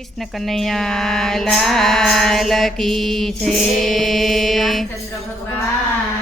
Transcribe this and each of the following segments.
કૃષ્ણ કનૈયા લાલ કી છે. ભગવાન.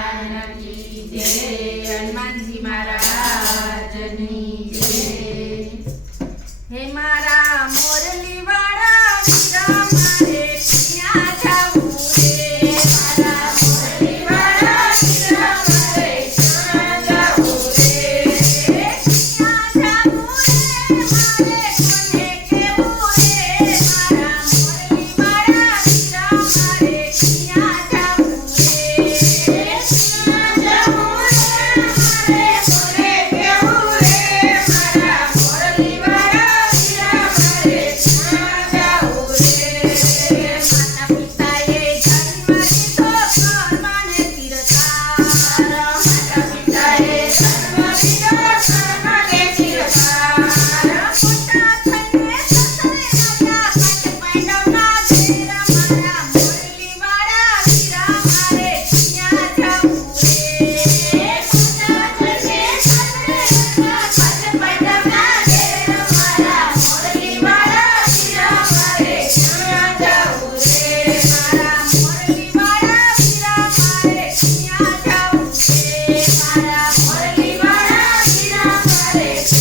Alex.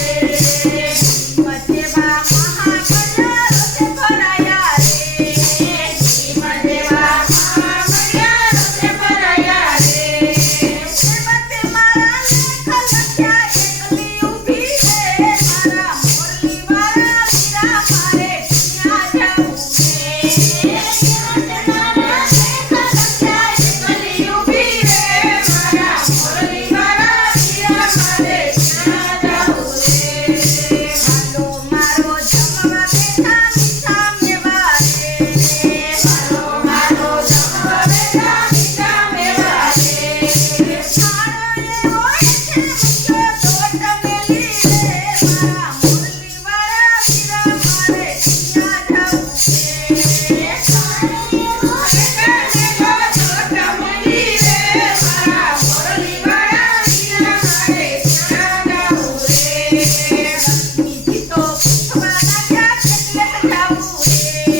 Peace. Peace.